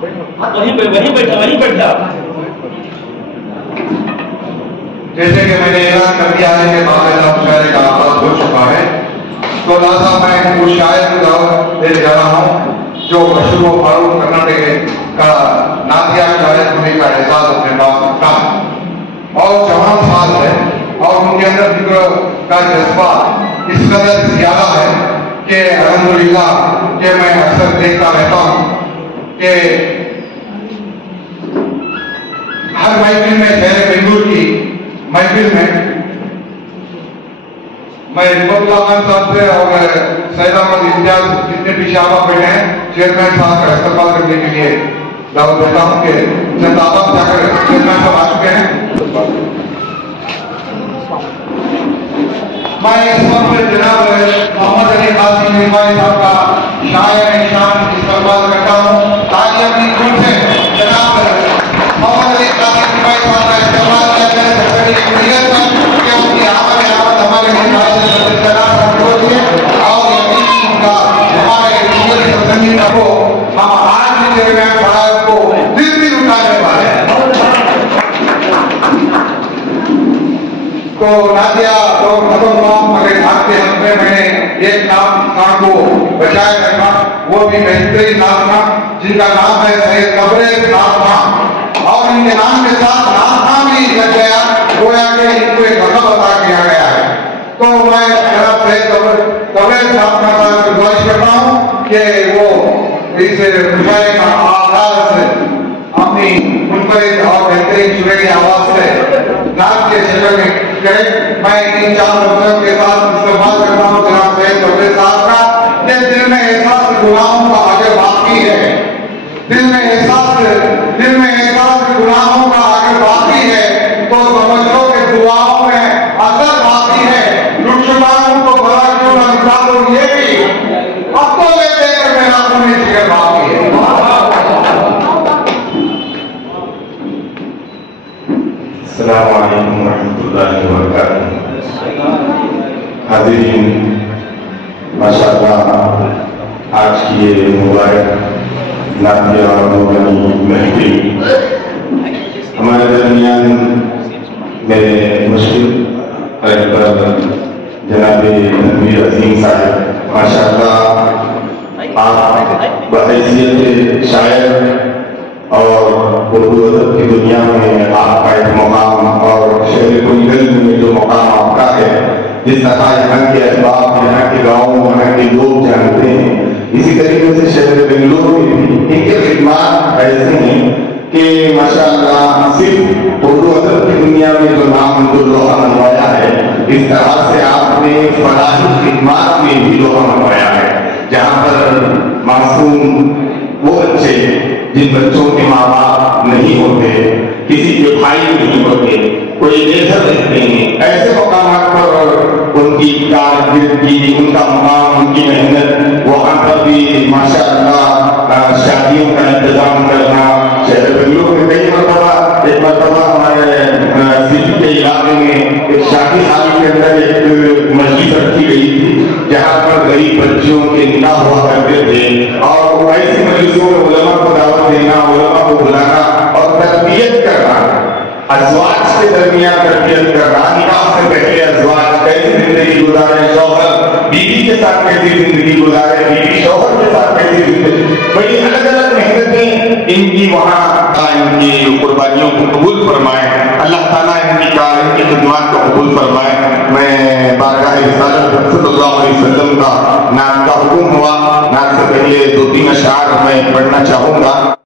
वहीं बैठा। जैसे कि मैंने ऐलान कर दिया है कि बाकायदा मुशायरे का आगाज हो चुका है, तो लिहाजा मैं उस शायर को दावत देने जा रहा हूँ जो मशहूर फारूक कर्नाटक का नातिया शायर होने का एहसास अपने पास रखता है और जवान साल है और उनके अंदर फिक्र का जज्बा इस कदर ज्यादा है कि अल्हम्दुलिल्लाह कि मैं अक्सर देखता रहता हूँ कि हर महफिल में शहर बेंगलुरु की महफिल में मैं रिपब्ला खान साहब से और सैयद अहमद इम्तियाज जितने भी शाहबाब बैठे हैं चेयरमैन साहब का इस्तेमाल करने के लिए दावत देता हूँ कि चंद आबाद जाकर चेयरमैन साहब आ चुके हैं। मैं इस वक्त जनाब मोहम्मद अली कासिम रिफाई साहब का शायर शान इस्तेमाल करता हूँ ताकि अपनी खुद से जनाब मोहम्मद अली कासिम रिफाई साहब का इस्तेमाल किया जाए कि उनकी आमद हमारे को हम आज भी चेयरमैन साहब को दिल भी उठाने वाले हैं। तो नादिया तो खत्म हुआ मगर आपके हक में मैंने एक नाम को बचाए रखा, वो भी बेहतरीन नाम था जिनका नाम है सैयद कबरेज नाम था और इनके नाम के साथ नाम भी लग गया, गोया के इनको एक रकम अदा किया गया है। तो मैं जनाब सैयद कबरेज साहब का गुजारिश करता हूँ कि वो इस मुशायरे का आगाज अपनी मुनफरिद और बेहतरीन सुरीली आवाज से नाम के शक्ल में करें। मैं इन चार लफ्जों के साथ इस्तेमाल करता हूँ जनाब सैयद कबरेज साहब का कि दिल में एहसास गुनाहों का अगर बाकी है, दिल में एहसास गुनाहों का अगर बाकी है तो समझ लो कि दुआओं में असर बाकी है। लुटशुमारों को भला क्यों न निकालो ये भी अब तो ले देकर मेरा अपनी जिगर बाकी है। अस्सलामु अलैकुम रहमतुल्लाहि व बरकातुहू। हाज़रीन, माशाअल्लाह आज की ये मुबारक नातिया और नूरानी महफिल हमारे दरमियान मेरे मुश्किल जनाब नबीर अजीम साहब, माशाअल्लाह आप बहैसियत शायर और उर्दू अदब की दुनिया में आपका एक मुकाम और शहर कुंडल में जो मुकाम आपका है, जिस तरह यहाँ के अहबाब, यहाँ के गाँव, यहाँ के लोग जानते हैं, इसी तरीके से शहर बेंगलुरु में भी इनके खिदमात ऐसे हैं कि माशाअल्लाह सिर्फ उर्दू अदब की दुनिया में जो नाम उनको लोहा मनवाया है, इस तरह से आपने फलाही खिदमात में भी लोहा मनवाया है, जहाँ पर मासूम वो बच्चे जिन बच्चों के माँ बाप नहीं होते, किसी के भाई नहीं होते, कोई बेघर रहते हैं, ऐसे मकामात पर उनकी कारकिर्दगी, उनका मकाम, उनकी मेहनत, वहाँ पर भी माशाअल्लाह शादियों का इंतजाम करना। शहर बेंगलुरु में कई मरतबा हमारे सिटी के इलाके में एक शादी साल के अंदर एक मस्जिद रखी गई थी जहाँ पर गरीब बच्चियों के निकाह हुआ करते थे और ऐसी मजलिसों में उलमा को दावत देना, उलमा को बुलाना और तरबियत करना, अज़वाज के दरमियान तरबियत करना, निकाह से पहले अज़वाज कैसी जिंदगी गुजारे, शौहर बीवी के साथ कैसी जिंदगी गुजारे, बीवी शौहर के साथ कैसी जिंदगी, बड़ी अलग अलग मेहनतें इनकी वहाँ इनकी कुर्बानियों को कबूल फरमाए, अल्लाह ताला इनकी खिदमत को कबूल फरमाए। मैं बारगाह रिसालत सल्लल्लाहु अलैहि वसल्लम का नाम का हुक्म हुआ, नाम से पहले 2-3 अशआर मैं पढ़ना चाहूँगा।